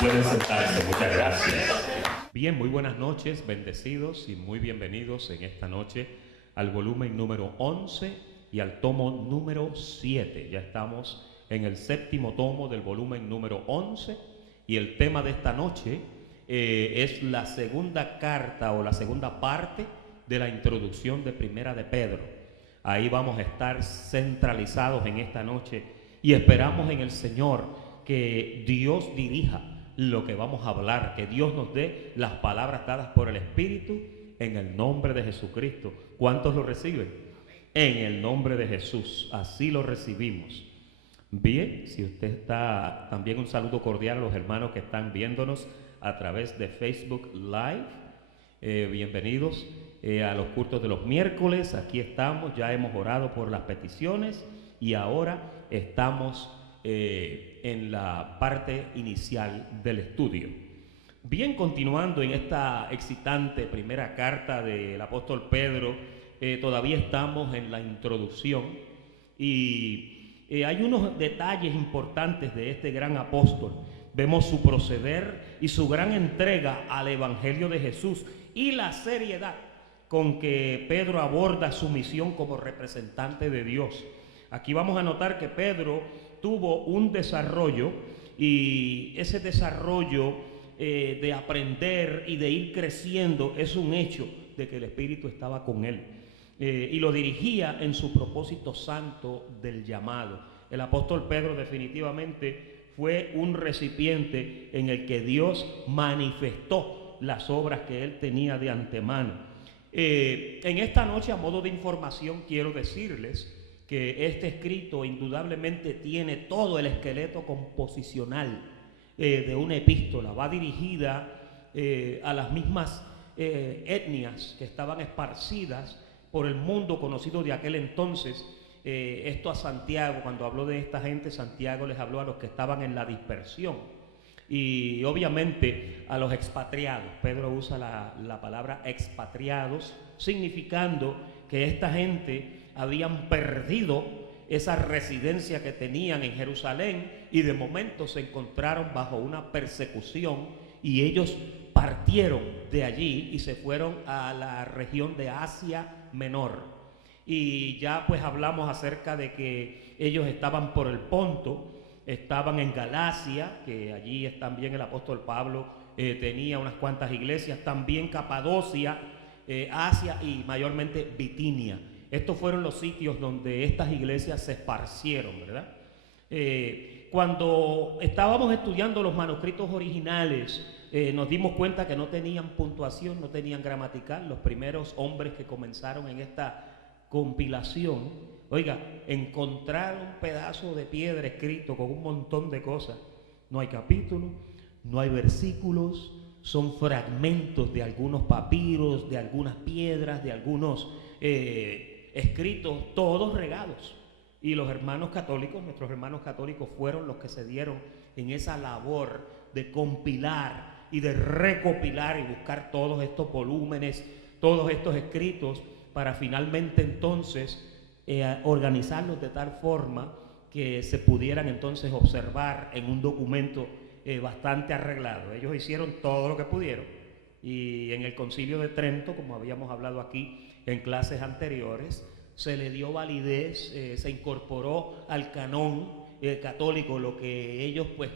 Pueden sentarse, muchas gracias. Bien, muy buenas noches, bendecidos y muy bienvenidos en esta noche al volumen número 11 y al tomo número 7. Ya estamos en el séptimo tomo del volumen número 11 y el tema de esta noche es la segunda carta o la segunda parte de la introducción de Primera de Pedro. Ahí vamos a estar centralizados en esta noche y esperamos en el Señor que Dios dirija lo que vamos a hablar, que Dios nos dé las palabras dadas por el Espíritu en el nombre de Jesucristo. ¿Cuántos lo reciben? En el nombre de Jesús, así lo recibimos. Bien, si usted está, también un saludo cordial a los hermanos que están viéndonos a través de Facebook Live. Bienvenidos a los cultos de los miércoles. Aquí estamos, ya hemos orado por las peticiones y ahora estamos en la parte inicial del estudio. Bien, continuando en esta excitante primera carta del apóstol Pedro, todavía estamos en la introducción y hay unos detalles importantes de este gran apóstol. Vemos su proceder y su gran entrega al Evangelio de Jesús y la seriedad con que Pedro aborda su misión como representante de Dios. Aquí vamos a notar que Pedro tuvo un desarrollo y ese desarrollo de aprender y de ir creciendo es un hecho de que el Espíritu estaba con él y lo dirigía en su propósito santo del llamado. El apóstol Pedro definitivamente fue un recipiente en el que Dios manifestó las obras que él tenía de antemano. En esta noche, a modo de información, quiero decirles que este escrito indudablemente tiene todo el esqueleto composicional de una epístola. Va dirigida a las mismas etnias que estaban esparcidas por el mundo conocido de aquel entonces. Esto a Santiago, cuando habló de esta gente, Santiago les habló a los que estaban en la dispersión y obviamente a los expatriados. Pedro usa la palabra expatriados, significando que esta gente habían perdido esa residencia que tenían en Jerusalén y de momento se encontraron bajo una persecución y ellos partieron de allí y se fueron a la región de Asia Menor. Y ya pues hablamos acerca de que ellos estaban por el Ponto, estaban en Galacia, que allí es también el apóstol Pablo tenía unas cuantas iglesias, también Capadocia, Asia y mayormente Bitinia. Estos fueron los sitios donde estas iglesias se esparcieron, ¿verdad? Cuando estábamos estudiando los manuscritos originales, nos dimos cuenta que no tenían puntuación, no tenían gramatical. Los primeros hombres que comenzaron en esta compilación, oiga, encontraron un pedazo de piedra escrito con un montón de cosas. No hay capítulos, no hay versículos, son fragmentos de algunos papiros, de algunas piedras, de algunos escritos, todos regados. Y los hermanos católicos, nuestros hermanos católicos fueron los que se dieron en esa labor de compilar y de recopilar y buscar todos estos volúmenes, todos estos escritos, para finalmente entonces organizarlos de tal forma que se pudieran entonces observar en un documento bastante arreglado. Ellos hicieron todo lo que pudieron y en el Concilio de Trento, como habíamos hablado aquí en clases anteriores, se le dio validez, se incorporó al canón católico lo que ellos pues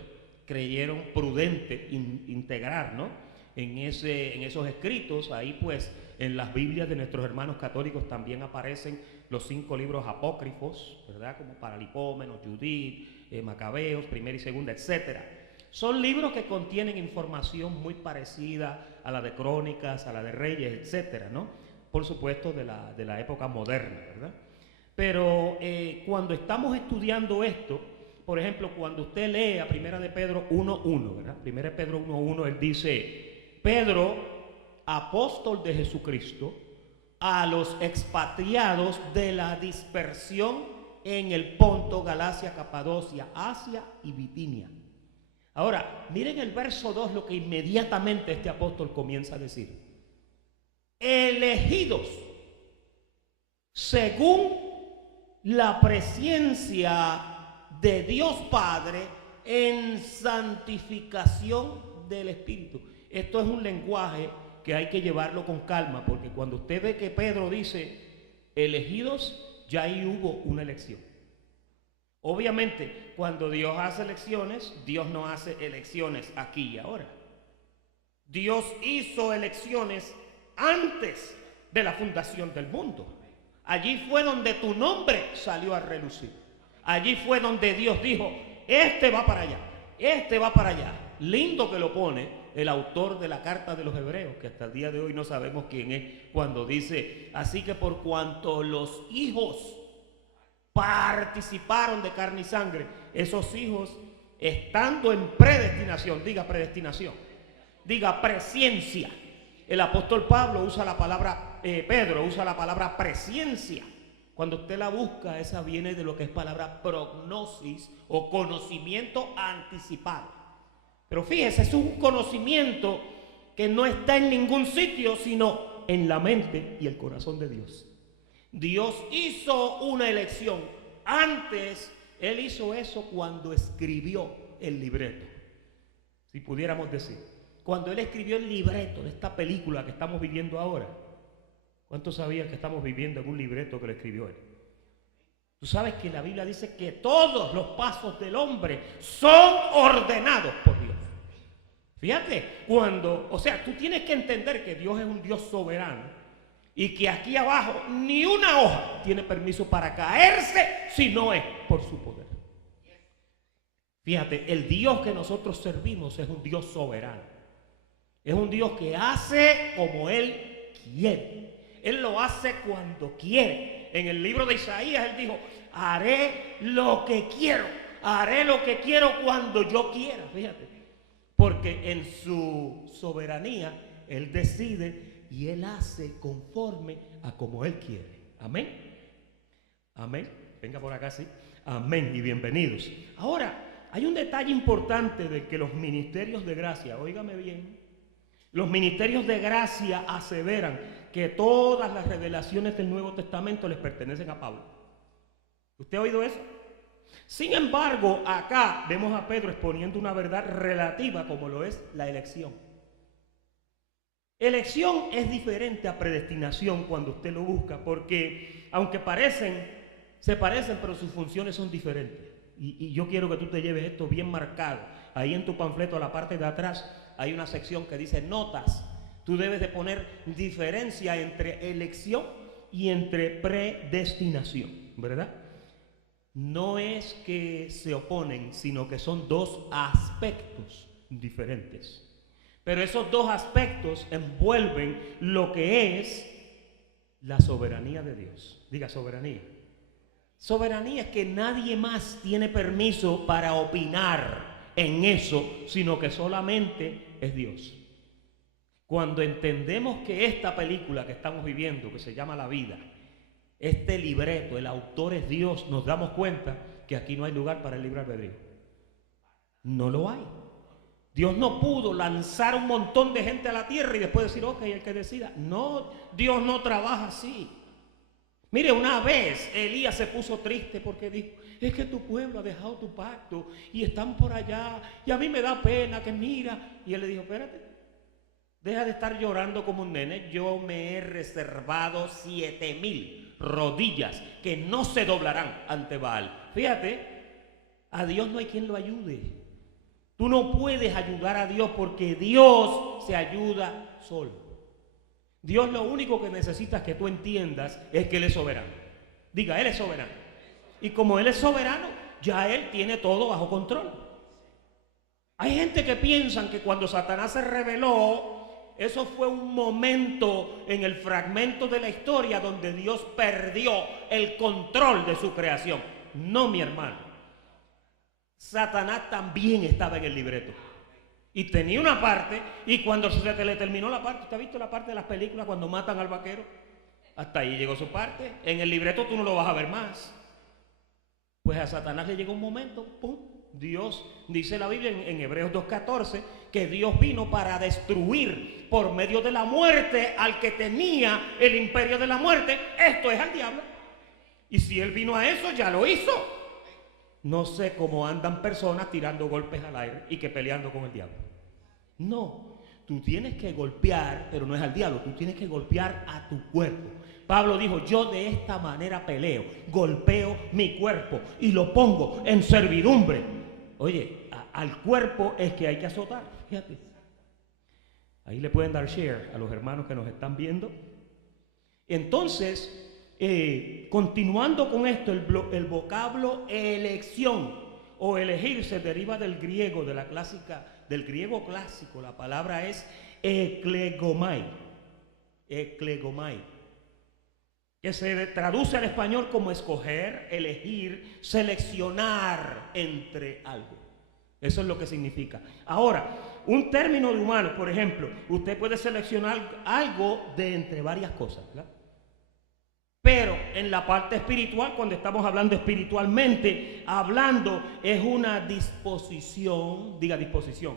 creyeron prudente integrar, ¿no? En esos escritos. Ahí pues en las Biblias de nuestros hermanos católicos también aparecen los 5 libros apócrifos, ¿verdad? Como Paralipómenos, Judith, Macabeos, Primera y Segunda, etcétera. Son libros que contienen información muy parecida a la de Crónicas, a la de Reyes, etcétera, ¿no? Por supuesto de la época moderna, ¿verdad? Pero cuando estamos estudiando esto, por ejemplo, cuando usted lee a Primera de Pedro 1:1, ¿verdad? Primera de Pedro 1:1, él dice: Pedro, apóstol de Jesucristo, a los expatriados de la dispersión en el Ponto, Galacia, Capadocia, Asia y Bitinia. Ahora, miren el verso 2, lo que inmediatamente este apóstol comienza a decir: elegidos según la presciencia de Dios Padre en santificación del Espíritu. Esto es un lenguaje que hay que llevarlo con calma, porque cuando usted ve que Pedro dice elegidos, ya ahí hubo una elección. Obviamente, cuando Dios hace elecciones, Dios no hace elecciones aquí y ahora. Dios hizo elecciones antes de la fundación del mundo. Allí fue donde tu nombre salió a relucir. Allí fue donde Dios dijo, este va para allá, este va para allá. Lindo que lo pone el autor de la carta de los Hebreos, que hasta el día de hoy no sabemos quién es, cuando dice, así que por cuanto los hijos participaron de carne y sangre, esos hijos estando en predestinación, diga predestinación, diga presciencia. El apóstol Pablo usa la palabra, Pedro usa la palabra presciencia. Cuando usted la busca, esa viene de lo que es palabra prognosis o conocimiento anticipado. Pero fíjese, es un conocimiento que no está en ningún sitio, sino en la mente y el corazón de Dios. Dios hizo una elección. Antes, Él hizo eso cuando escribió el libreto. Si pudiéramos decir, cuando Él escribió el libreto de esta película que estamos viviendo ahora. ¿Cuántos sabían que estamos viviendo en un libreto que lo escribió Él? Tú sabes que la Biblia dice que todos los pasos del hombre son ordenados por Dios. Fíjate, tú tienes que entender que Dios es un Dios soberano. Y que aquí abajo ni una hoja tiene permiso para caerse si no es por su poder. Fíjate, el Dios que nosotros servimos es un Dios soberano. Es un Dios que hace como Él quiere. Él lo hace cuando quiere. En el libro de Isaías Él dijo, haré lo que quiero. Haré lo que quiero cuando yo quiera. Fíjate. Porque en su soberanía Él decide y Él hace conforme a como Él quiere. Amén. Amén. Venga por acá, sí. Amén y bienvenidos. Ahora, hay un detalle importante de que los ministerios de gracia, óigame bien, los ministerios de gracia aseveran que todas las revelaciones del Nuevo Testamento les pertenecen a Pablo. ¿Usted ha oído eso? Sin embargo, acá vemos a Pedro exponiendo una verdad relativa como lo es la elección. Elección es diferente a predestinación cuando usted lo busca, porque aunque se parecen, pero sus funciones son diferentes. Y yo quiero que tú te lleves esto bien marcado. Ahí en tu panfleto, a la parte de atrás, hay una sección que dice notas. Tú debes de poner diferencia entre elección y entre predestinación, ¿verdad? No es que se oponen, sino que son dos aspectos diferentes. Pero esos dos aspectos envuelven lo que es la soberanía de Dios. Diga soberanía. Soberanía es que nadie más tiene permiso para opinar en eso, sino que solamente es Dios. Cuando entendemos que esta película que estamos viviendo, que se llama La Vida, este libreto, el autor es Dios, nos damos cuenta que aquí no hay lugar para el libre albedrío. No lo hay. Dios no pudo lanzar un montón de gente a la tierra y después decir, ok, el que decida. No, Dios no trabaja así. Mire, una vez Elías se puso triste porque dijo, es que tu pueblo ha dejado tu pacto y están por allá y a mí me da pena que mira. Y él le dijo, espérate, deja de estar llorando como un nene. Yo me he reservado 7,000 rodillas que no se doblarán ante Baal. Fíjate, a Dios no hay quien lo ayude. Tú no puedes ayudar a Dios porque Dios se ayuda solo. Dios lo único que necesita que tú entiendas es que Él es soberano. Diga, Él es soberano. Y como Él es soberano, ya Él tiene todo bajo control. Hay gente que piensa que cuando Satanás se rebeló, eso fue un momento en el fragmento de la historia donde Dios perdió el control de su creación. No, mi hermano. Satanás también estaba en el libreto y tenía una parte, y cuando se le terminó la parte, ¿usted ha visto la parte de las películas cuando matan al vaquero? Hasta ahí llegó su parte. En el libreto tú no lo vas a ver más. Pues a Satanás le llegó un momento, ¡pum! Dios, dice la Biblia en Hebreos 2:14, que Dios vino para destruir por medio de la muerte al que tenía el imperio de la muerte, esto es al diablo. Y si Él vino a eso, ya lo hizo. No sé cómo andan personas tirando golpes al aire y que peleando con el diablo. No, tú tienes que golpear, pero no es al diablo, tú tienes que golpear a tu cuerpo. Pablo dijo, yo de esta manera peleo, golpeo mi cuerpo y lo pongo en servidumbre. Oye, al cuerpo es que hay que azotar, fíjate. Ahí le pueden dar share a los hermanos que nos están viendo. Entonces, continuando con esto, el vocablo elección o elegir se deriva del griego, del griego clásico. La palabra es eklegomai, que se traduce al español como escoger, elegir, seleccionar entre algo. Eso es lo que significa. Ahora, un término de humano, por ejemplo, usted puede seleccionar algo de entre varias cosas, ¿verdad? Pero en la parte espiritual, cuando estamos hablando espiritualmente, hablando es una disposición, diga disposición.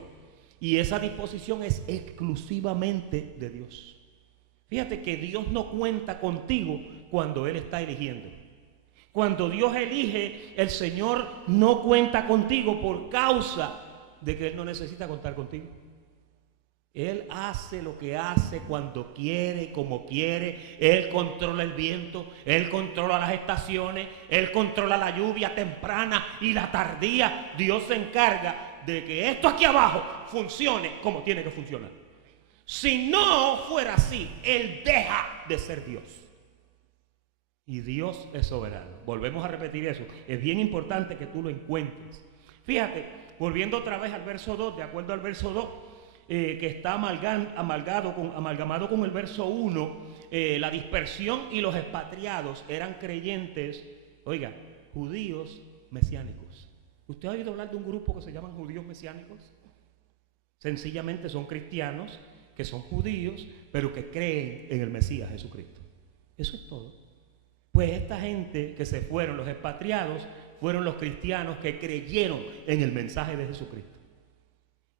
Y esa disposición es exclusivamente de Dios. Fíjate que Dios no cuenta contigo cuando Él está eligiendo. Cuando Dios elige, el Señor no cuenta contigo por causa de que Él no necesita contar contigo. Él hace lo que hace cuando quiere y como quiere. Él controla el viento, Él controla las estaciones, Él controla la lluvia temprana y la tardía. Dios se encarga de que esto aquí abajo funcione como tiene que funcionar. Si no fuera así, Él deja de ser Dios. Y Dios es soberano. Volvemos a repetir eso. Es bien importante que tú lo encuentres. Fíjate, volviendo otra vez al verso 2, de acuerdo al verso 2, que está amalgamado con el verso 1, la dispersión y los expatriados eran creyentes, oiga, judíos mesiánicos. ¿Usted ha oído hablar de un grupo que se llaman judíos mesiánicos? Sencillamente son cristianos que son judíos, pero que creen en el Mesías Jesucristo. Eso es todo. Pues esta gente que se fueron, los expatriados, fueron los cristianos que creyeron en el mensaje de Jesucristo.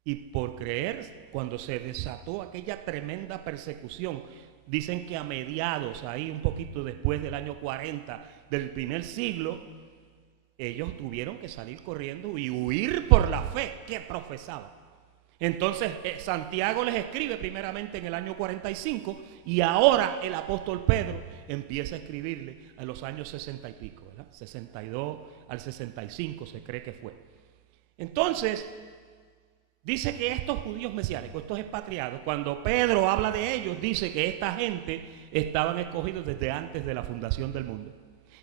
Y por creer, cuando se desató aquella tremenda persecución, dicen que a mediados, ahí un poquito después del año 40 del primer siglo, ellos tuvieron que salir corriendo y huir por la fe que profesaban. Entonces Santiago les escribe primeramente en el año 45 y ahora el apóstol Pedro empieza a escribirle a los años 60 y pico, ¿verdad? 62 al 65 se cree que fue. Entonces dice que estos judíos mesiánicos, estos expatriados, cuando Pedro habla de ellos, dice que esta gente estaban escogidos desde antes de la fundación del mundo.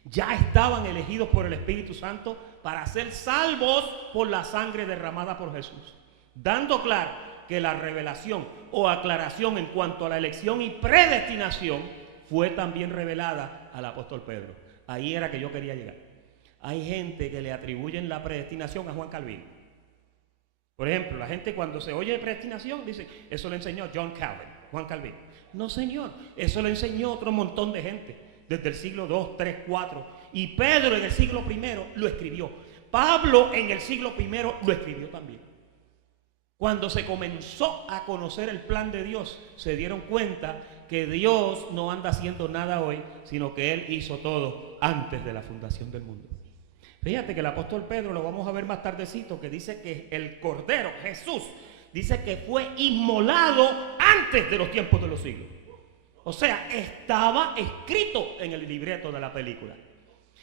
Ya estaban elegidos por el Espíritu Santo para ser salvos por la sangre derramada por Jesús. Dando claro que la revelación o aclaración en cuanto a la elección y predestinación fue también revelada al apóstol Pedro. Ahí era que yo quería llegar. Hay gente que le atribuyen la predestinación a Juan Calvino. Por ejemplo, la gente cuando se oye de predestinación dice, eso lo enseñó John Calvin, Juan Calvino. No, señor, eso lo enseñó otro montón de gente desde el siglo II, III, IV. Y Pedro en el siglo I lo escribió. Pablo en el siglo I lo escribió también. Cuando se comenzó a conocer el plan de Dios, se dieron cuenta que Dios no anda haciendo nada hoy, sino que Él hizo todo antes de la fundación del mundo. Fíjate que el apóstol Pedro, lo vamos a ver más tardecito, que dice que el Cordero, Jesús, dice que fue inmolado antes de los tiempos de los siglos. O sea, estaba escrito en el libreto de la película.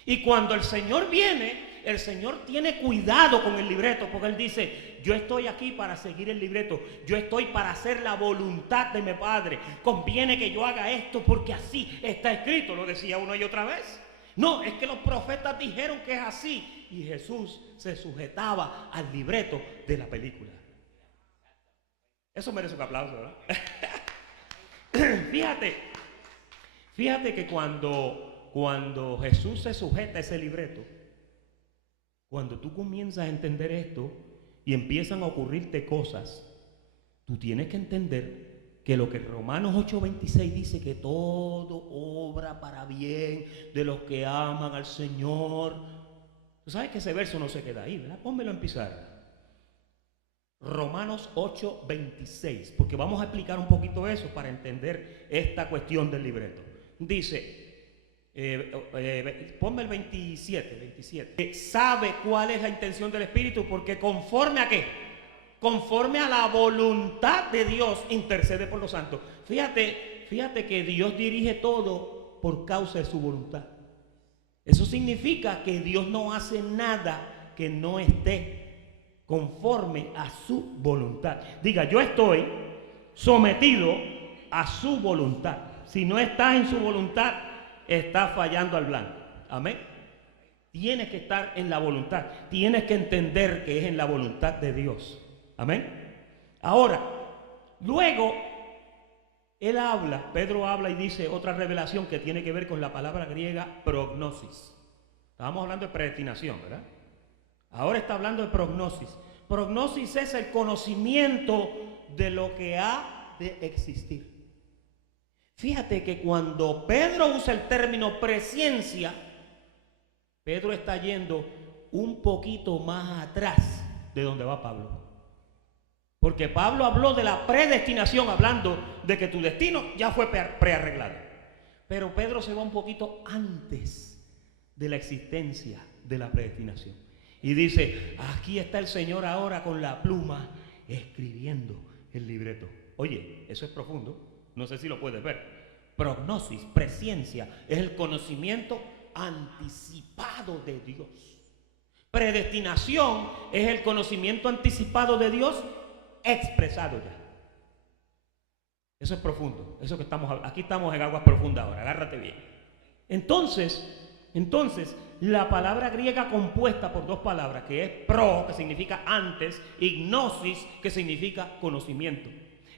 Y cuando el Señor viene, el Señor tiene cuidado con el libreto, porque Él dice, yo estoy aquí para seguir el libreto, yo estoy para hacer la voluntad de mi Padre, conviene que yo haga esto porque así está escrito, lo decía una y otra vez. No, es que los profetas dijeron que es así, y Jesús se sujetaba al libreto de la película. Eso merece un aplauso, ¿verdad? Fíjate que cuando Jesús se sujeta a ese libreto, cuando tú comienzas a entender esto y empiezan a ocurrirte cosas, tú tienes que entender que lo que Romanos 8:26 dice, que todo obra para bien de los que aman al Señor. Tú sabes que ese verso no se queda ahí, ¿verdad? Pónmelo en pizarra. Romanos 8:26, porque vamos a explicar un poquito eso para entender esta cuestión del libreto. Dice, Ponme el 27. Sabe cuál es la intención del Espíritu, porque conforme a qué, conforme a la voluntad de Dios intercede por los santos. Fíjate que Dios dirige todo por causa de su voluntad. Eso significa que Dios no hace nada que no esté conforme a su voluntad. Diga, yo estoy sometido a su voluntad. Si no estás en su voluntad, estás fallando al blanco. Amén. Tienes que estar en la voluntad. Tienes que entender que es en la voluntad de Dios. Amén. Ahora, luego, Pedro habla y dice otra revelación que tiene que ver con la palabra griega prognosis. Estábamos hablando de predestinación, ¿verdad? Ahora está hablando de prognosis. Prognosis es el conocimiento de lo que ha de existir. Fíjate que cuando Pedro usa el término presciencia, Pedro está yendo un poquito más atrás de donde va Pablo. Porque Pablo habló de la predestinación, hablando de que tu destino ya fue prearreglado. Pero Pedro se va un poquito antes de la existencia de la predestinación. Y dice, aquí está el Señor ahora con la pluma escribiendo el libreto. Oye, eso es profundo. No sé si lo puedes ver. Prognosis, presciencia, es el conocimiento anticipado de Dios. Predestinación es el conocimiento anticipado de Dios expresado ya. Eso es profundo. Eso que aquí estamos en aguas profundas ahora. Agárrate bien. Entonces, la palabra griega compuesta por dos palabras, que es pro, que significa antes, y gnosis, que significa conocimiento.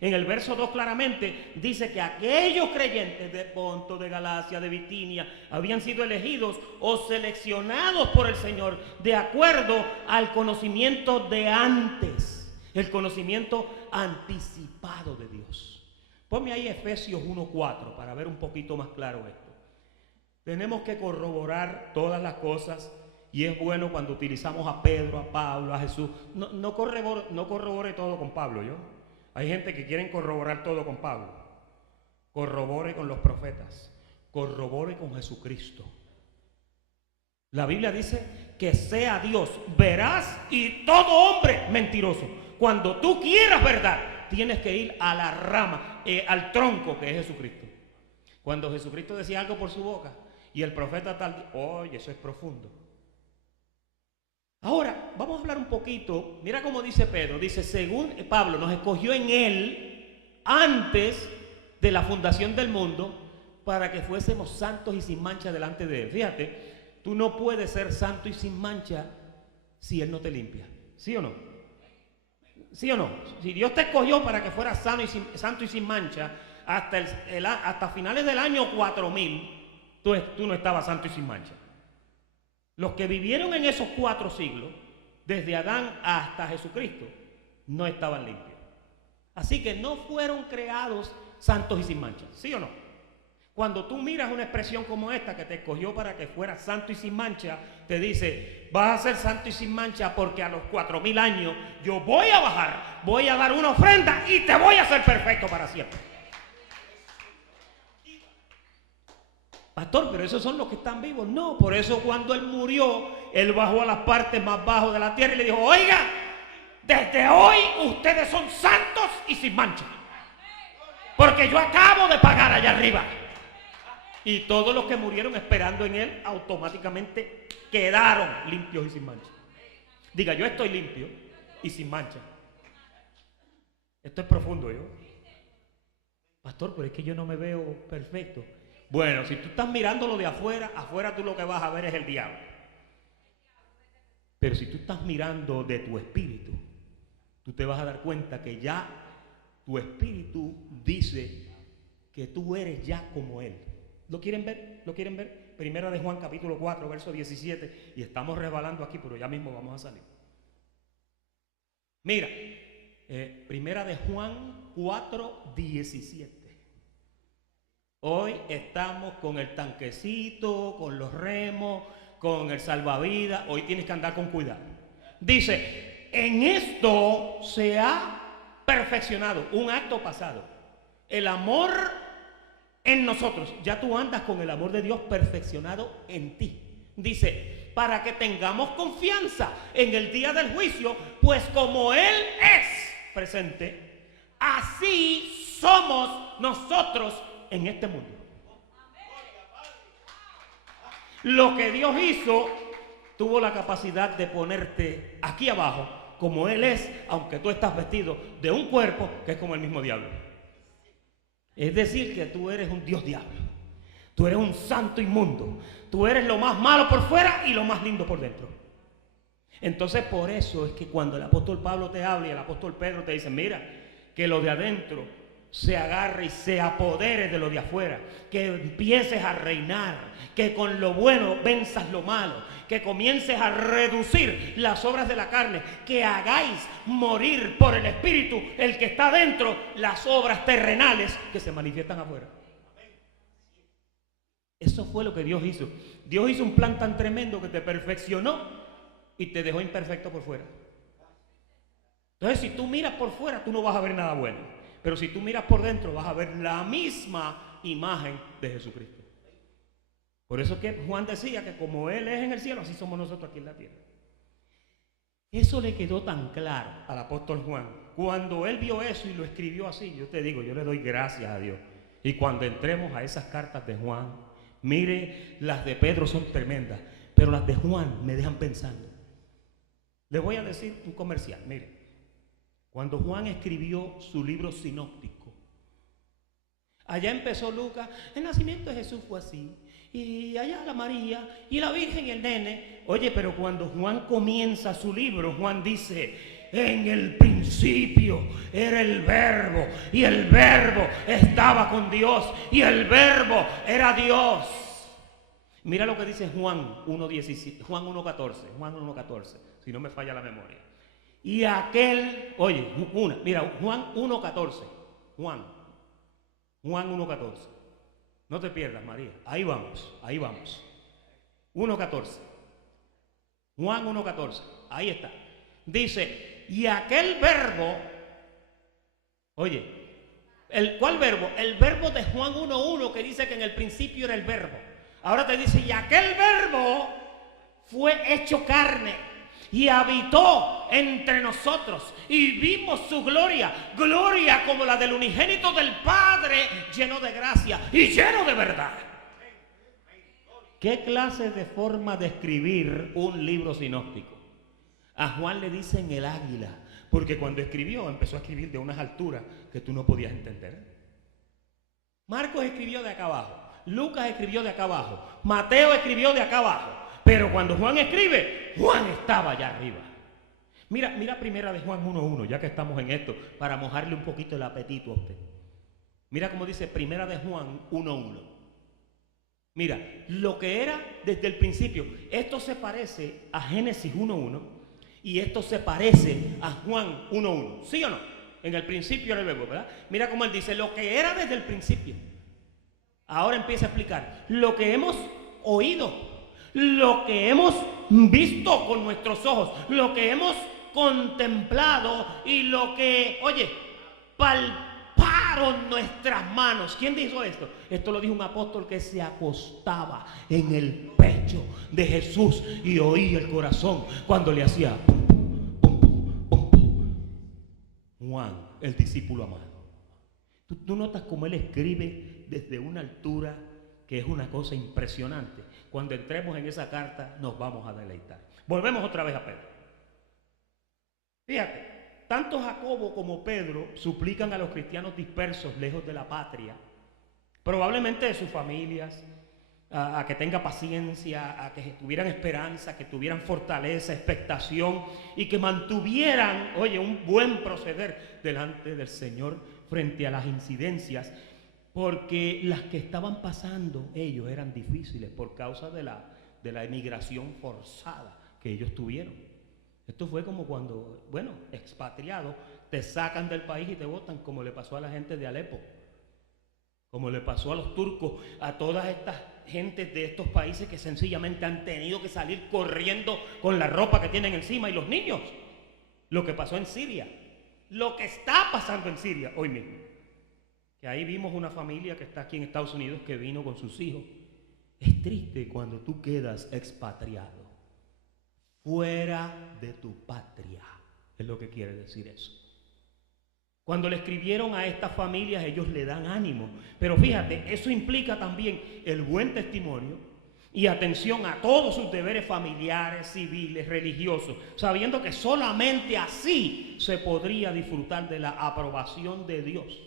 En el verso 2 claramente dice que aquellos creyentes de Ponto, de Galacia, de Bitinia, habían sido elegidos o seleccionados por el Señor de acuerdo al conocimiento de antes. El conocimiento anticipado de Dios. Ponme ahí Efesios 1:4 para ver un poquito más claro esto. Tenemos que corroborar todas las cosas y es bueno cuando utilizamos a Pedro, a Pablo, a Jesús. No corrobore todo con Pablo, ¿yo? Hay gente que quiere corroborar todo con Pablo. Corrobore con los profetas. Corrobore con Jesucristo. La Biblia dice que sea Dios veraz y todo hombre mentiroso. Cuando tú quieras verdad, tienes que ir a la rama, al tronco que es Jesucristo. Cuando Jesucristo decía algo por su boca y el profeta tal, oye, eso es profundo. Ahora, vamos a hablar un poquito, mira cómo dice Pedro, dice, según Pablo nos escogió en él antes de la fundación del mundo para que fuésemos santos y sin mancha delante de él. Fíjate, tú no puedes ser santo y sin mancha si él no te limpia, ¿sí o no? ¿Sí o no? Si Dios te escogió para que fueras santo y sin mancha, hasta finales del año 4000, tú no estabas santo y sin mancha. Los que vivieron en esos 4 siglos, desde Adán hasta Jesucristo, no estaban limpios. Así que no fueron creados santos y sin mancha, ¿sí o no? Cuando tú miras una expresión como esta, que te escogió para que fueras santo y sin mancha, te dice, vas a ser santo y sin mancha porque a los 4000 años yo voy a bajar, voy a dar una ofrenda y te voy a hacer perfecto para siempre. Pastor, pero esos son los que están vivos. No, por eso cuando él murió, él bajó a las partes más bajas de la tierra y le dijo, oiga, desde hoy ustedes son santos y sin mancha, porque yo acabo de pagar allá arriba. Y todos los que murieron esperando en él automáticamente quedaron limpios y sin mancha. Diga, yo estoy limpio y sin mancha. Esto es profundo, ¿yo? Pastor, pero es que yo no me veo perfecto. Bueno, si tú estás mirándolo de afuera, afuera tú lo que vas a ver es el diablo. Pero si tú estás mirando de tu espíritu, tú te vas a dar cuenta que ya tu espíritu dice que tú eres ya como él. ¿Lo quieren ver? ¿Lo quieren ver? Primera de Juan capítulo 4, verso 17. Y estamos resbalando aquí, pero ya mismo vamos a salir. Mira, Primera de Juan 4, 17. Hoy estamos con el tanquecito, con los remos, con el salvavidas. Hoy tienes que andar con cuidado. Dice, en esto se ha perfeccionado, un acto pasado, el amor en nosotros. Ya tú andas con el amor de Dios perfeccionado en ti. Dice, para que tengamos confianza en el día del juicio, pues como Él es presente, así somos nosotros en este mundo. Lo que Dios hizo, tuvo la capacidad de ponerte aquí abajo, como Él es, aunque tú estás vestido de un cuerpo que es como el mismo diablo. Es decir, que tú eres un Dios diablo. Tú eres un santo inmundo. Tú eres lo más malo por fuera y lo más lindo por dentro. Entonces, por eso es que cuando el apóstol Pablo te habla y el apóstol Pedro te dice, mira, que lo de adentro se agarre y se apodere de lo de afuera, que empieces a reinar, que con lo bueno venzas lo malo, que comiences a reducir las obras de la carne, que hagáis morir por el Espíritu, el que está dentro, las obras terrenales que se manifiestan afuera. Eso fue lo que Dios hizo. Dios hizo un plan tan tremendo que te perfeccionó y te dejó imperfecto por fuera. Entonces, si tú miras por fuera, tú no vas a ver nada bueno. Pero si tú miras por dentro, vas a ver la misma imagen de Jesucristo. Por eso que Juan decía que como Él es en el cielo, así somos nosotros aquí en la tierra. Eso le quedó tan claro al apóstol Juan. Cuando él vio eso y lo escribió así, yo te digo, yo le doy gracias a Dios. Y cuando entremos a esas cartas de Juan, mire, las de Pedro son tremendas, pero las de Juan me dejan pensando. Les voy a decir un comercial, mire. Cuando Juan escribió su libro sinóptico, allá empezó Lucas, el nacimiento de Jesús fue así, y allá la María, y la Virgen y el nene. Oye, pero cuando Juan comienza su libro, Juan dice, en el principio era el verbo, y el verbo estaba con Dios, y el verbo era Dios. Mira lo que dice Juan 1.14, Juan 1.14, si no me falla la memoria. Y aquel, oye, mira, Juan 1.14, Juan 1.14. No te pierdas, María. Ahí vamos. 1.14. Juan 1.14. Ahí está. Dice, y aquel verbo, oye, ¿cuál verbo? El verbo de Juan 1.1 que dice que en el principio era el verbo. Ahora te dice, y aquel verbo fue hecho carne y habitó entre nosotros y vimos su gloria, gloria como la del unigénito del Padre, lleno de gracia y lleno de verdad. ¿Qué clase de forma de escribir un libro sinóptico? A Juan le dicen el águila, porque cuando escribió, empezó a escribir de unas alturas que tú no podías entender. Marcos escribió de acá abajo, Lucas escribió de acá abajo, Mateo escribió de acá abajo. Pero cuando Juan escribe, Juan estaba allá arriba. Mira primera de Juan 1.1, ya que estamos en esto, para mojarle un poquito el apetito a usted. Mira cómo dice primera de Juan 1.1. Mira, lo que era desde el principio. Esto se parece a Génesis 1.1 y esto se parece a Juan 1.1. ¿Sí o no? En el principio era el verbo, ¿verdad? Mira cómo él dice, lo que era desde el principio. Ahora empieza a explicar, lo que hemos oído, lo que hemos visto con nuestros ojos, lo que hemos contemplado y lo que, oye, palparon nuestras manos. ¿Quién dijo esto? Esto lo dijo un apóstol que se acostaba en el pecho de Jesús y oía el corazón cuando le hacía pum, pum, pum, pum, pum. Juan, el discípulo amado. Tú notas cómo él escribe desde una altura que es una cosa impresionante. Cuando entremos en esa carta nos vamos a deleitar. Volvemos otra vez a Pedro. Fíjate, tanto Jacobo como Pedro suplican a los cristianos dispersos lejos de la patria, probablemente de sus familias, a que tenga paciencia, a que tuvieran esperanza, que tuvieran fortaleza, expectación y que mantuvieran, oye, un buen proceder delante del Señor frente a las incidencias, porque las que estaban pasando ellos eran difíciles por causa de la emigración forzada que ellos tuvieron. Esto fue como cuando, bueno, expatriados, te sacan del país y te botan, como le pasó a la gente de Alepo, como le pasó a los turcos, a todas estas gentes de estos países que sencillamente han tenido que salir corriendo con la ropa que tienen encima, y los niños. Lo que pasó en Siria, lo que está pasando en Siria hoy mismo. que ahí vimos una familia que está aquí en Estados Unidos que vino con sus hijos. Es triste cuando tú quedas expatriado, fuera de tu patria, es lo que quiere decir eso. Cuando le escribieron a estas familias, ellos le dan ánimo. Pero fíjate, eso implica también el buen testimonio y atención a todos sus deberes familiares, civiles, religiosos, sabiendo que solamente así se podría disfrutar de la aprobación de Dios.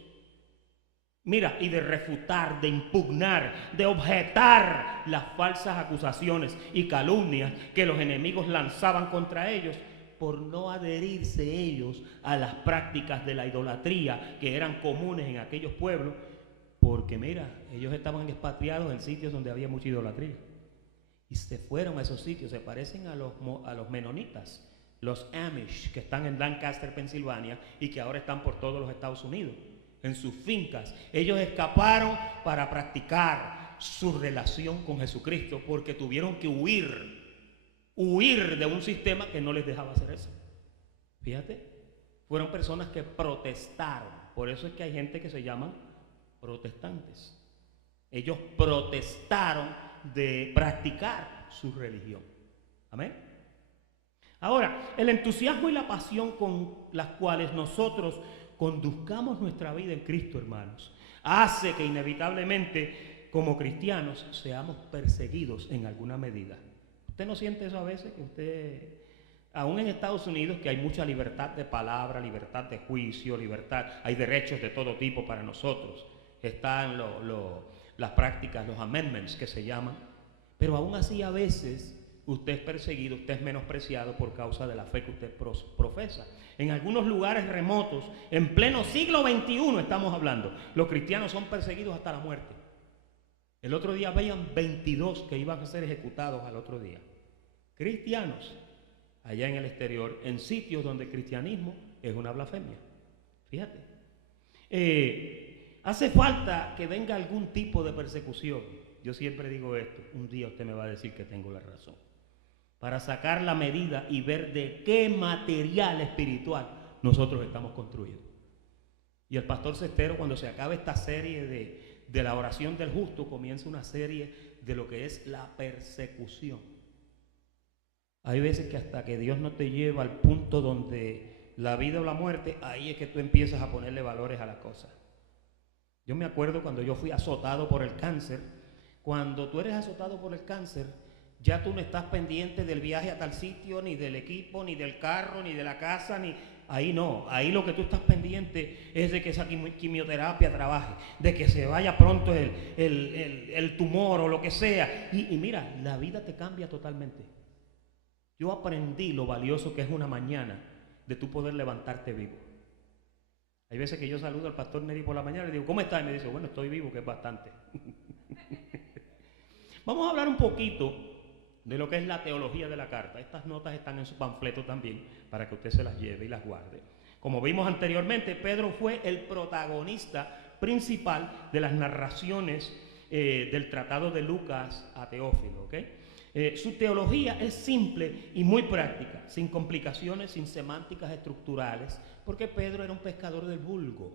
Mira, y de refutar, de impugnar, de objetar las falsas acusaciones y calumnias que los enemigos lanzaban contra ellos por no adherirse ellos a las prácticas de la idolatría que eran comunes en aquellos pueblos, porque mira, ellos estaban expatriados en sitios donde había mucha idolatría. Y se fueron a esos sitios, se parecen a los menonitas, los Amish, que están en Lancaster, Pensilvania, y que ahora están por todos los Estados Unidos, en sus fincas. Ellos escaparon para practicar su relación con Jesucristo, porque tuvieron que huir de un sistema que no les dejaba hacer eso. Fíjate, fueron personas que protestaron. Por eso es que hay gente que se llaman protestantes. Ellos protestaron de practicar su religión. Amén. Ahora, el entusiasmo y la pasión con las cuales nosotros conduzcamos nuestra vida en Cristo, hermanos, hace que inevitablemente como cristianos seamos perseguidos en alguna medida. ¿Usted no siente eso a veces? Que usted, aún en Estados Unidos, que hay mucha libertad de palabra, libertad de juicio, libertad, hay derechos de todo tipo para nosotros. Están las prácticas, los amendments que se llaman, pero aún así a veces usted es perseguido, usted es menospreciado por causa de la fe que usted profesa. En algunos lugares remotos, en pleno siglo XXI estamos hablando, los cristianos son perseguidos hasta la muerte. El otro día veían 22 que iban a ser ejecutados al otro día. Cristianos, allá en el exterior, en sitios donde el cristianismo es una blasfemia. Fíjate. Hace falta que venga algún tipo de persecución. Yo siempre digo esto, un día usted me va a decir que tengo la razón. Para sacar la medida y ver de qué material espiritual nosotros estamos construidos. Y el pastor Cestero, cuando se acabe esta serie de la oración del justo, comienza una serie de lo que es la persecución. Hay veces que hasta que Dios no te lleva al punto donde la vida o la muerte, ahí es que tú empiezas a ponerle valores a las cosas. Yo me acuerdo cuando yo fui azotado por el cáncer. Cuando tú eres azotado por el cáncer, ya tú no estás pendiente del viaje a tal sitio, ni del equipo, ni del carro, ni de la casa, ni... Ahí no, ahí lo que tú estás pendiente es de que esa quimioterapia trabaje, de que se vaya pronto el tumor o lo que sea. Y mira, la vida te cambia totalmente. Yo aprendí lo valioso que es una mañana de tú poder levantarte vivo. Hay veces que yo saludo al pastor Neri por la mañana y le digo, ¿cómo estás? Y me dice, bueno, estoy vivo, que es bastante. Vamos a hablar un poquito de lo que es la teología de la carta. Estas notas están en su panfleto también, para que usted se las lleve y las guarde. Como vimos anteriormente, Pedro fue el protagonista principal de las narraciones del tratado de Lucas a Teófilo, ¿okay? Su teología es simple y muy práctica, sin complicaciones, sin semánticas estructurales, porque Pedro era un pescador del vulgo.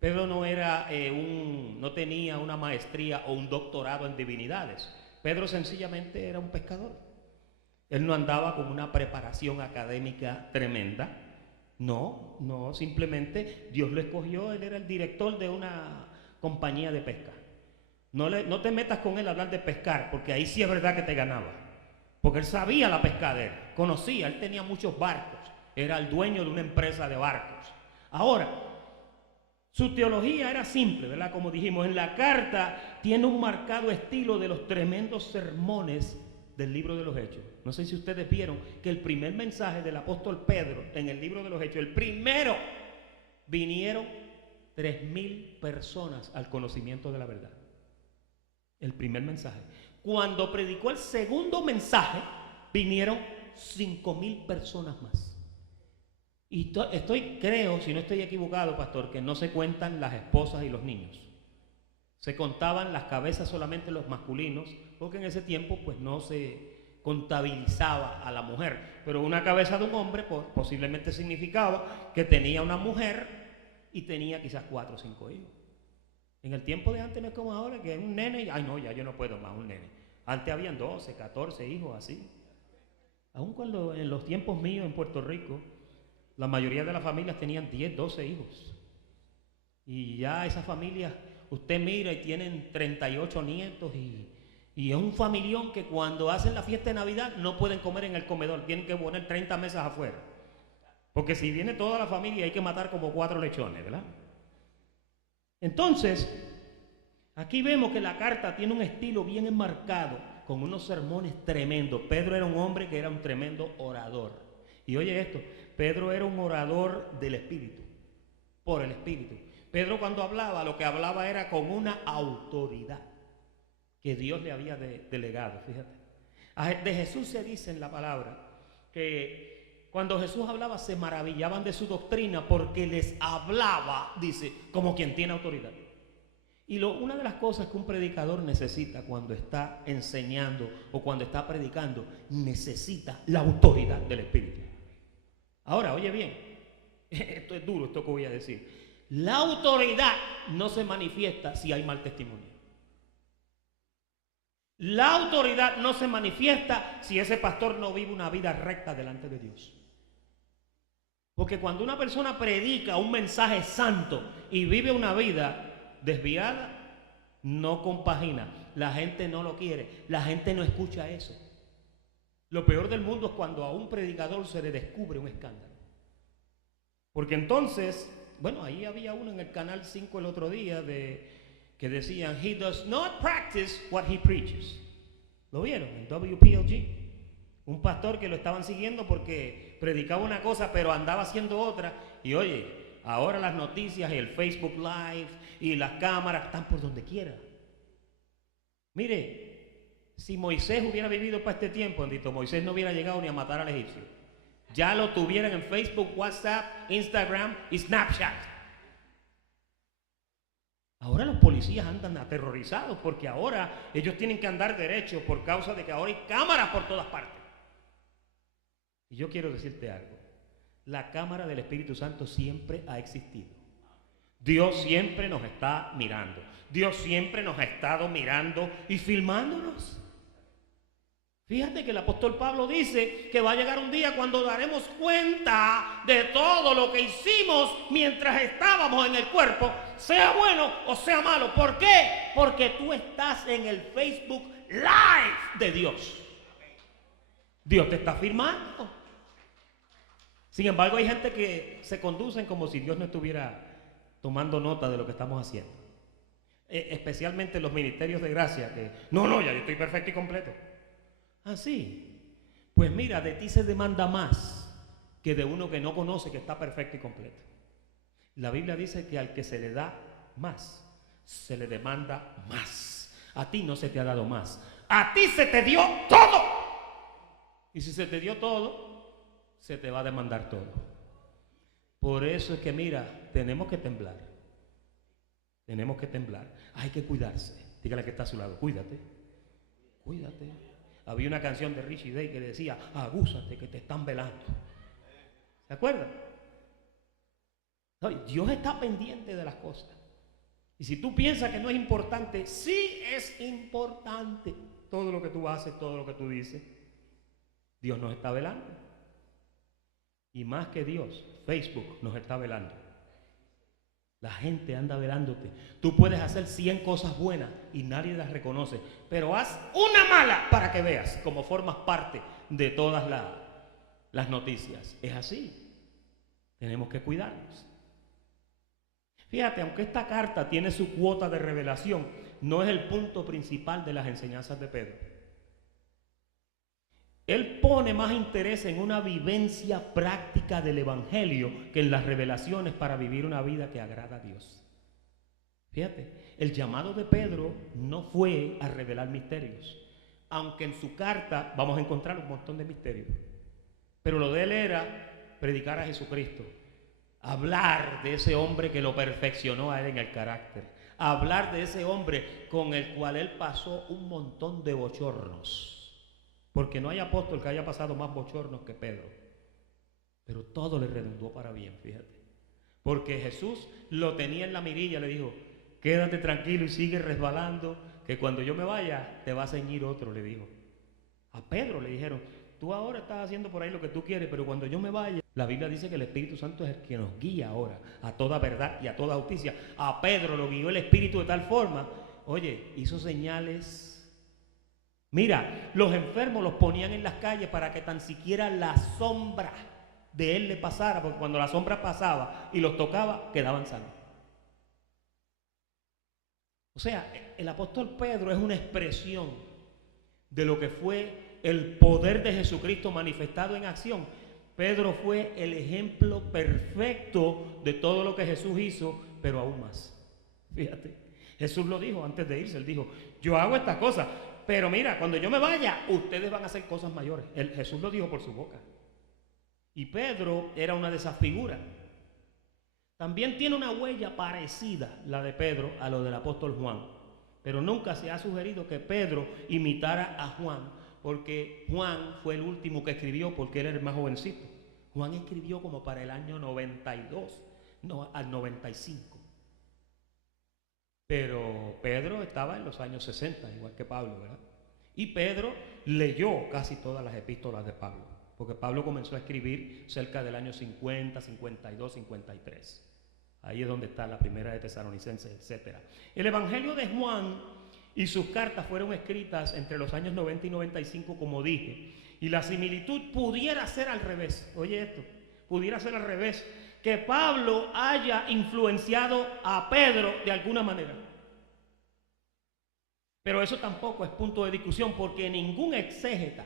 Pedro no tenía una maestría o un doctorado en divinidades. Pedro sencillamente era un pescador. Él no andaba con una preparación académica tremenda. No, simplemente Dios lo escogió. Él era el director de una compañía de pesca. No te metas con él a hablar de pescar, porque ahí sí es verdad que te ganaba. Porque él sabía la pescadera, conocía, él tenía muchos barcos. Era el dueño de una empresa de barcos. Ahora, su teología era simple, ¿verdad? Como dijimos, en la carta tiene un marcado estilo de los tremendos sermones del libro de los Hechos. No sé si ustedes vieron que el primer mensaje del apóstol Pedro en el libro de los Hechos, el primero, vinieron 3,000 personas al conocimiento de la verdad. El primer mensaje. Cuando predicó el segundo mensaje, vinieron 5,000 personas más. Y creo, si no estoy equivocado, pastor, que no se cuentan las esposas y los niños. Se contaban las cabezas solamente los masculinos, porque en ese tiempo pues no se contabilizaba a la mujer. Pero una cabeza de un hombre pues, posiblemente significaba que tenía una mujer y tenía quizás 4 o 5 hijos. En el tiempo de antes no es como ahora, que un nene, ay no, ya yo no puedo más, un nene. Antes habían 12, 14 hijos así. Aún cuando en los tiempos míos en Puerto Rico, la mayoría de las familias tenían 10, 12 hijos. Y ya esas familias, usted mira y tienen 38 nietos y es un familión que cuando hacen la fiesta de Navidad no pueden comer en el comedor, tienen que poner 30 mesas afuera. Porque si viene toda la familia hay que matar como 4 lechones, ¿verdad? Entonces, aquí vemos que la carta tiene un estilo bien enmarcado, con unos sermones tremendos. Pedro era un hombre que era un tremendo orador. Y oye esto, Pedro era un orador del Espíritu, por el Espíritu. Pedro cuando hablaba, lo que hablaba era con una autoridad que Dios le había delegado, fíjate. De Jesús se dice en la palabra que cuando Jesús hablaba se maravillaban de su doctrina porque les hablaba, dice, como quien tiene autoridad. Y una de las cosas que un predicador necesita cuando está enseñando o cuando está predicando, necesita la autoridad del Espíritu. Ahora, oye bien, esto es duro, esto que voy a decir. La autoridad no se manifiesta si hay mal testimonio. La autoridad no se manifiesta si ese pastor no vive una vida recta delante de Dios. Porque cuando una persona predica un mensaje santo y vive una vida desviada, no compagina. La gente no lo quiere, la gente no escucha eso. Lo peor del mundo es cuando a un predicador se le descubre un escándalo. Porque entonces, bueno, ahí había uno en el Canal 5 el otro día que decían, he does not practice what he preaches. ¿Lo vieron? En WPLG. Un pastor que lo estaban siguiendo porque predicaba una cosa pero andaba haciendo otra. Y oye, ahora las noticias y el Facebook Live y las cámaras están por donde quiera. Mire, si Moisés hubiera vivido para este tiempo, bendito, Moisés no hubiera llegado ni a matar al egipcio. Ya lo tuvieran en Facebook, WhatsApp, Instagram y Snapchat. Ahora los policías andan aterrorizados porque ahora ellos tienen que andar derecho por causa de que ahora hay cámaras por todas partes. Y yo quiero decirte algo. La cámara del Espíritu Santo siempre ha existido. Dios siempre nos está mirando. Dios siempre nos ha estado mirando y filmándonos. Fíjate que el apóstol Pablo dice que va a llegar un día cuando daremos cuenta de todo lo que hicimos mientras estábamos en el cuerpo, sea bueno o sea malo. ¿Por qué? Porque tú estás en el Facebook Live de Dios. Dios te está firmando. Sin embargo, hay gente que se conducen como si Dios no estuviera tomando nota de lo que estamos haciendo. Especialmente los ministerios de gracia, que no, ya yo estoy perfecto y completo. Así, pues mira, de ti se demanda más que de uno que no conoce que está perfecto y completo. La Biblia dice que al que se le da más, se le demanda más. A ti no se te ha dado más, a ti se te dio todo. Y si se te dio todo, se te va a demandar todo. Por eso es que mira, tenemos que temblar. Tenemos que temblar. Hay que cuidarse. Dígale que está a su lado, cuídate. Cuídate. Había una canción de Richie Day que decía, agúzate que te están velando. ¿Se acuerdan? No, Dios está pendiente de las cosas. Y si tú piensas que no es importante, sí es importante. Todo lo que tú haces, todo lo que tú dices, Dios nos está velando. Y más que Dios, Facebook nos está velando. La gente anda velándote. Tú puedes hacer 100 cosas buenas y nadie las reconoce, pero haz una mala para que veas cómo formas parte de todas las noticias. Es así. Tenemos que cuidarnos. Fíjate, aunque esta carta tiene su cuota de revelación, no es el punto principal de las enseñanzas de Pedro. Él pone más interés en una vivencia práctica del Evangelio que en las revelaciones para vivir una vida que agrada a Dios. Fíjate, el llamado de Pedro no fue a revelar misterios, aunque en su carta vamos a encontrar un montón de misterios. Pero lo de él era predicar a Jesucristo, hablar de ese hombre que lo perfeccionó a él en el carácter, hablar de ese hombre con el cual él pasó un montón de bochornos. Porque no hay apóstol que haya pasado más bochornos que Pedro. Pero todo le redundó para bien, fíjate. Porque Jesús lo tenía en la mirilla, le dijo, quédate tranquilo y sigue resbalando, que cuando yo me vaya te va a ceñir otro, le dijo. A Pedro le dijeron, tú ahora estás haciendo por ahí lo que tú quieres, pero cuando yo me vaya, la Biblia dice que el Espíritu Santo es el que nos guía ahora a toda verdad y a toda justicia. A Pedro lo guió el Espíritu de tal forma, oye, hizo señales. Mira, los enfermos los ponían en las calles para que tan siquiera la sombra de él le pasara, porque cuando la sombra pasaba y los tocaba, quedaban sanos. O sea, el apóstol Pedro es una expresión de lo que fue el poder de Jesucristo manifestado en acción. Pedro fue el ejemplo perfecto de todo lo que Jesús hizo, pero aún más. Fíjate, Jesús lo dijo antes de irse, él dijo, yo hago estas cosas, pero mira, cuando yo me vaya, ustedes van a hacer cosas mayores. Jesús lo dijo por su boca. Y Pedro era una de esas figuras. También tiene una huella parecida, la de Pedro, a lo del apóstol Juan. Pero nunca se ha sugerido que Pedro imitara a Juan, porque Juan fue el último que escribió, porque él era el más jovencito. Juan escribió como para el año 92, no, al 95. Pero Pedro estaba en los años 60, igual que Pablo, ¿verdad? Y Pedro leyó casi todas las epístolas de Pablo, porque Pablo comenzó a escribir cerca del año 50, 52, 53. Ahí es donde está la primera de Tesalonicenses, etc. El Evangelio de Juan y sus cartas fueron escritas entre los años 90 y 95, como dije. Y la similitud pudiera ser al revés. Oye esto, pudiera ser al revés. Que Pablo haya influenciado a Pedro de alguna manera. Pero eso tampoco es punto de discusión, porque ningún exégeta,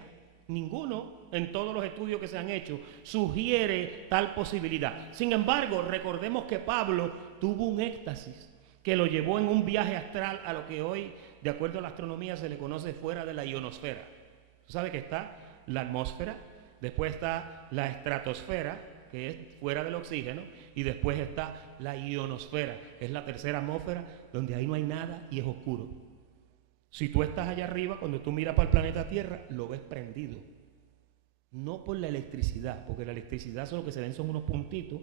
ninguno en todos los estudios que se han hecho, sugiere tal posibilidad. Sin embargo, recordemos que Pablo tuvo un éxtasis que lo llevó en un viaje astral a lo que hoy, de acuerdo a la astronomía, se le conoce fuera de la ionosfera. Tú sabes que está la atmósfera, después está la estratosfera, que es fuera del oxígeno, y después está la ionosfera, que es la tercera atmósfera, donde ahí no hay nada y es oscuro. Si tú estás allá arriba, cuando tú miras para el planeta Tierra, lo ves prendido. No por la electricidad, porque la electricidad son lo que se ven son unos puntitos,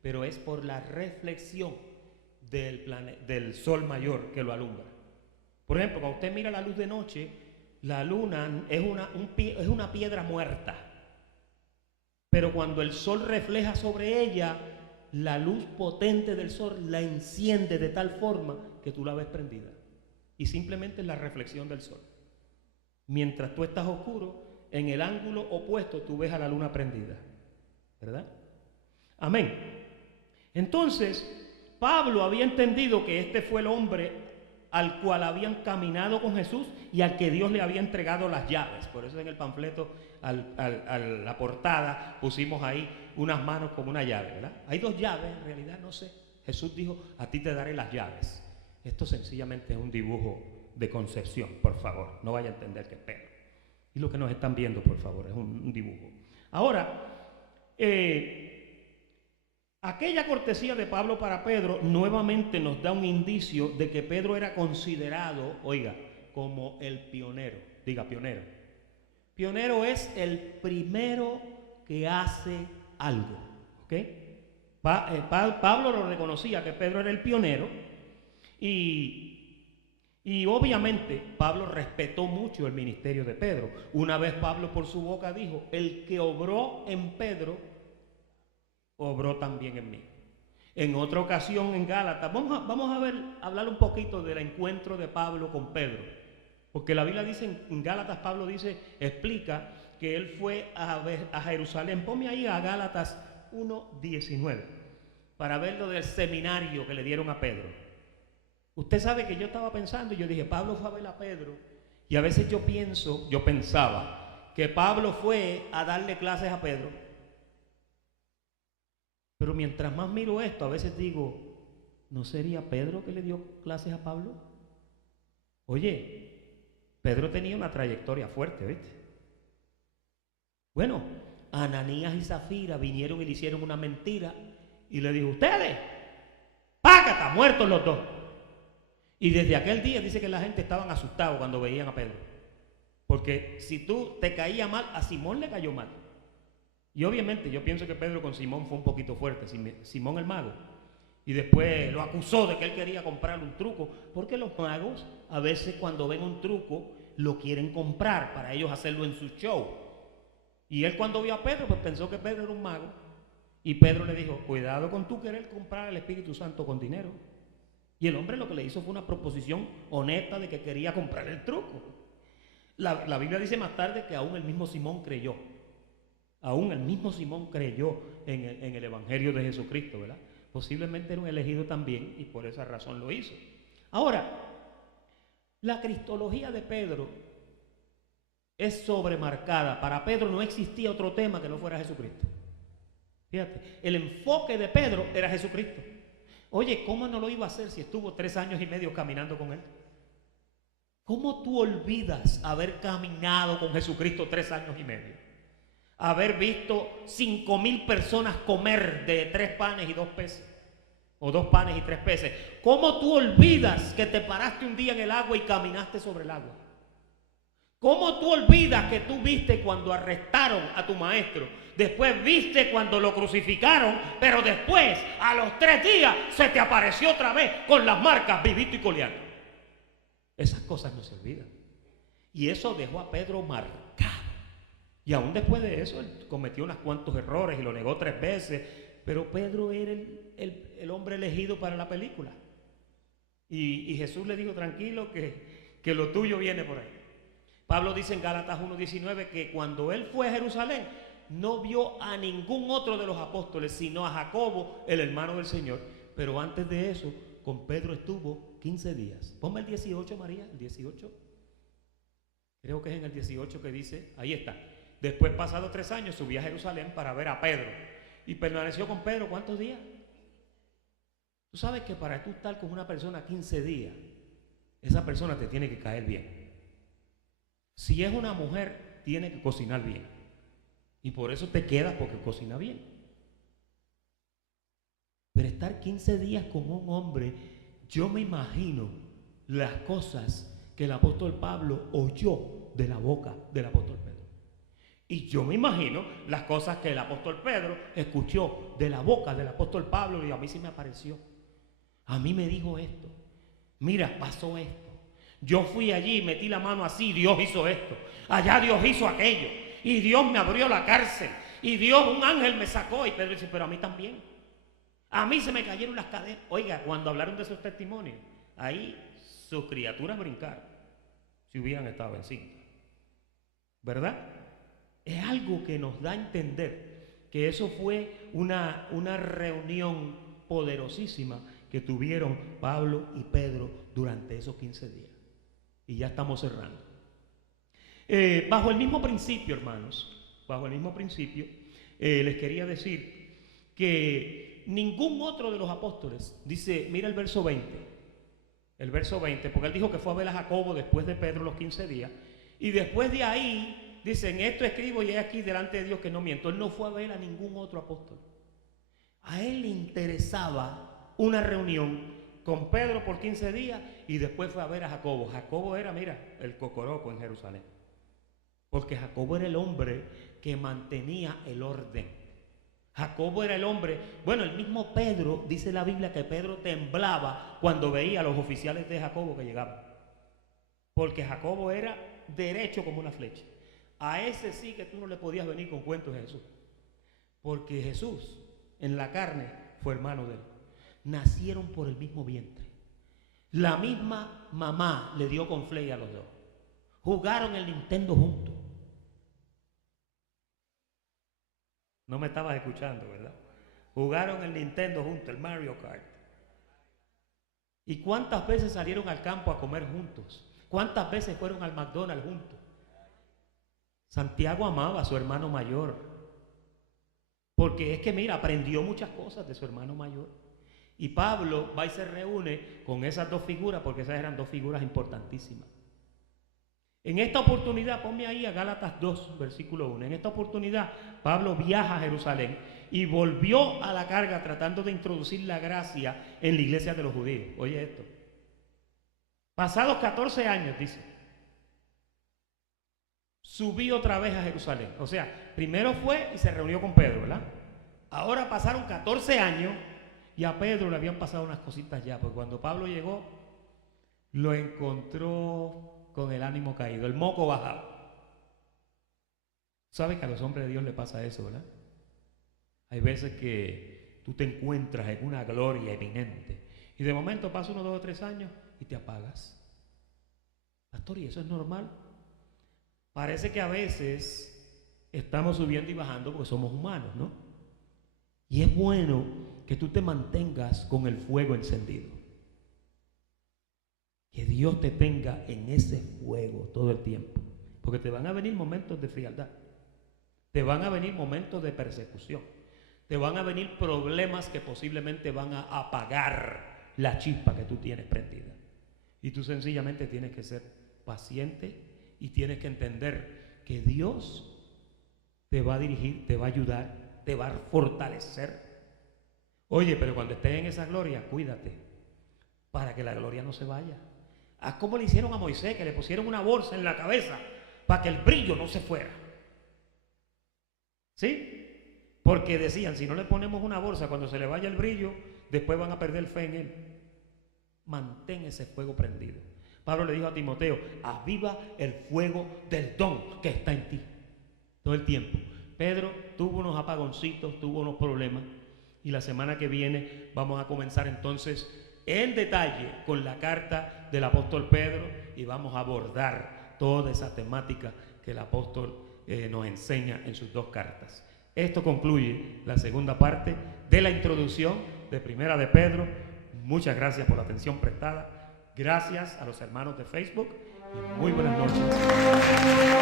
pero es por la reflexión del sol mayor que lo alumbra. Por ejemplo, cuando usted mira la luz de noche, la luna es una piedra muerta. Pero cuando el sol refleja sobre ella, la luz potente del sol la enciende de tal forma que tú la ves prendida. Y simplemente es la reflexión del sol. Mientras tú estás oscuro, en el ángulo opuesto tú ves a la luna prendida. ¿Verdad? Amén. Entonces, Pablo había entendido que este fue el hombre al cual habían caminado con Jesús y al que Dios le había entregado las llaves. Por eso en el panfleto, a la portada, pusimos ahí unas manos como una llave, ¿verdad? Hay dos llaves, en realidad no sé. Jesús dijo, a ti te daré las llaves. Esto sencillamente es un dibujo de concepción, por favor. No vaya a entender que es Pedro. Y lo que nos están viendo, por favor, es un dibujo. Ahora, aquella cortesía de Pablo para Pedro nuevamente nos da un indicio de que Pedro era considerado, oiga, como el pionero. Diga, pionero. Pionero es el primero que hace algo. ¿Ok? Pablo lo reconocía que Pedro era el pionero y obviamente Pablo respetó mucho el ministerio de Pedro. Una vez Pablo por su boca dijo, el que obró en Pedro, obró también en mí. En otra ocasión en Gálatas, vamos a hablar un poquito del encuentro de Pablo con Pedro, porque la Biblia dice, en Gálatas Pablo explica que él fue a Jerusalén. Ponme ahí a Gálatas 1:19 para ver lo del seminario que le dieron a Pedro. Usted sabe que yo estaba pensando y yo dije, Pablo fue a ver a Pedro, y a veces yo pensaba que Pablo fue a darle clases a Pedro. Pero mientras más miro esto, a veces digo, ¿no sería Pedro que le dio clases a Pablo? Oye, Pedro tenía una trayectoria fuerte, ¿viste? Bueno, Ananías y Zafira vinieron y le hicieron una mentira y le dijo, ustedes, págata, muertos los dos. Y desde aquel día dice que la gente estaban asustados cuando veían a Pedro. Porque si tú te caía mal, a Simón le cayó mal. Y obviamente yo pienso que Pedro con Simón fue un poquito fuerte, Simón el mago. Y después lo acusó de que él quería comprar un truco, porque los magos a veces cuando ven un truco lo quieren comprar para ellos hacerlo en su show. Y él cuando vio a Pedro, pues pensó que Pedro era un mago. Y Pedro le dijo, cuidado con tú querer comprar al Espíritu Santo con dinero. Y el hombre lo que le hizo fue una proposición honesta de que quería comprar el truco. La Biblia dice más tarde que aún el mismo Simón creyó. Aún el mismo Simón creyó en el Evangelio de Jesucristo, ¿verdad? Posiblemente era un elegido también y por esa razón lo hizo. Ahora, la cristología de Pedro es sobremarcada. Para Pedro no existía otro tema que no fuera Jesucristo. Fíjate, el enfoque de Pedro era Jesucristo. Oye, ¿cómo no lo iba a hacer si estuvo 3 años y medio caminando con él? ¿Cómo tú olvidas haber caminado con Jesucristo 3 años y medio? Haber visto 5,000 personas comer de 3 panes y 2 peces. O 2 panes y 3 peces. ¿Cómo tú olvidas que te paraste un día en el agua y caminaste sobre el agua? ¿Cómo tú olvidas que tú viste cuando arrestaron a tu maestro? Después viste cuando lo crucificaron, pero después, a los 3 días, se te apareció otra vez con las marcas vivito y coleando. Esas cosas no se olvidan. Y eso dejó a Pedro marcado. Y aún después de eso, él cometió unos cuantos errores y lo negó 3 veces. Pero Pedro era el hombre elegido para la película. Y Jesús le dijo, tranquilo, que lo tuyo viene por ahí. Pablo dice en Gálatas 1:19 que cuando él fue a Jerusalén, no vio a ningún otro de los apóstoles, sino a Jacobo, el hermano del Señor. Pero antes de eso, con Pedro estuvo 15 días. Ponme el 18, María, el 18. Creo que es en el 18 que dice, ahí está. Después, pasados 3 años, subí a Jerusalén para ver a Pedro. Y permaneció con Pedro, ¿cuántos días? Tú sabes que para tú estar con una persona 15 días, esa persona te tiene que caer bien. Si es una mujer, tiene que cocinar bien. Y por eso te quedas, porque cocina bien. Pero estar 15 días con un hombre, yo me imagino las cosas que el apóstol Pablo oyó de la boca del apóstol Pedro. Y yo me imagino las cosas que el apóstol Pedro escuchó de la boca del apóstol Pablo. Y a mí sí me apareció. A mí me dijo esto. Mira, pasó esto. Yo fui allí, metí la mano así, Dios hizo esto. Allá Dios hizo aquello. Y Dios me abrió la cárcel. Y Dios, un ángel me sacó. Y Pedro dice, pero a mí también. A mí se me cayeron las cadenas. Oiga, cuando hablaron de esos testimonios, ahí sus criaturas brincaron. Si hubieran estado en cinta. ¿Verdad? Es algo que nos da a entender que eso fue una reunión poderosísima que tuvieron Pablo y Pedro durante esos 15 días. Y ya estamos cerrando. Bajo el mismo principio, hermanos, bajo el mismo principio, les quería decir que ningún otro de los apóstoles, dice, mira el verso 20, porque él dijo que fue a ver a Jacobo después de Pedro los 15 días, y después de ahí, dice, en esto escribo y he aquí delante de Dios que no miento. Él no fue a ver a ningún otro apóstol. A él le interesaba una reunión con Pedro por 15 días y después fue a ver a Jacobo. Jacobo era, mira, el cocoroco en Jerusalén. Porque Jacobo era el hombre que mantenía el orden. Jacobo era el hombre, bueno, el mismo Pedro, dice la Biblia que Pedro temblaba cuando veía a los oficiales de Jacobo que llegaban. Porque Jacobo era derecho como una flecha. A ese sí que tú no le podías venir con cuentos de Jesús. Porque Jesús, en la carne, fue hermano de él. Nacieron por el mismo vientre. La misma mamá le dio con fley a los dos. Jugaron el Nintendo juntos. No me estabas escuchando, ¿verdad? Jugaron el Nintendo juntos, el Mario Kart. ¿Y cuántas veces salieron al campo a comer juntos? ¿Cuántas veces fueron al McDonald's juntos? Santiago amaba a su hermano mayor. Porque es que, mira, aprendió muchas cosas de su hermano mayor. Y Pablo va y se reúne con esas 2 figuras, porque esas eran 2 figuras importantísimas. En esta oportunidad, ponme ahí a Gálatas 2, versículo 1. En esta oportunidad, Pablo viaja a Jerusalén y volvió a la carga tratando de introducir la gracia en la iglesia de los judíos. Oye esto. Pasados 14 años, dice, subí otra vez a Jerusalén. O sea, primero fue y se reunió con Pedro, ¿verdad? Ahora pasaron 14 años Y a Pedro le habían pasado unas cositas ya, porque cuando Pablo llegó, lo encontró con el ánimo caído, el moco bajado. ¿Sabes que a los hombres de Dios le pasa eso, verdad? Hay veces que tú te encuentras en una gloria eminente y de momento pasa 1, 2 o 3 años y te apagas. Pastor, ¿y eso es normal? Parece que a veces estamos subiendo y bajando porque somos humanos, ¿no? Y es bueno que tú te mantengas con el fuego encendido. Que Dios te tenga en ese fuego todo el tiempo. Porque te van a venir momentos de frialdad. Te van a venir momentos de persecución. Te van a venir problemas que posiblemente van a apagar la chispa que tú tienes prendida. Y tú sencillamente tienes que ser paciente y tienes que entender que Dios te va a dirigir, te va a ayudar, te va a fortalecer. Oye, pero cuando estés en esa gloria, cuídate para que la gloria no se vaya. Haz como le hicieron a Moisés, que le pusieron una bolsa en la cabeza para que el brillo no se fuera. ¿Sí? Porque decían, si no le ponemos una bolsa, cuando se le vaya el brillo, después van a perder fe en él. Mantén ese fuego prendido. Pablo le dijo a Timoteo, aviva el fuego del don que está en ti. Todo el tiempo. Pedro tuvo unos apagoncitos, tuvo unos problemas. Y la semana que viene vamos a comenzar entonces en detalle con la carta del apóstol Pedro y vamos a abordar toda esa temática que el apóstol nos enseña en sus 2 cartas. Esto concluye la segunda parte de la introducción de Primera de Pedro. Muchas gracias por la atención prestada. Gracias a los hermanos de Facebook y muy buenas noches.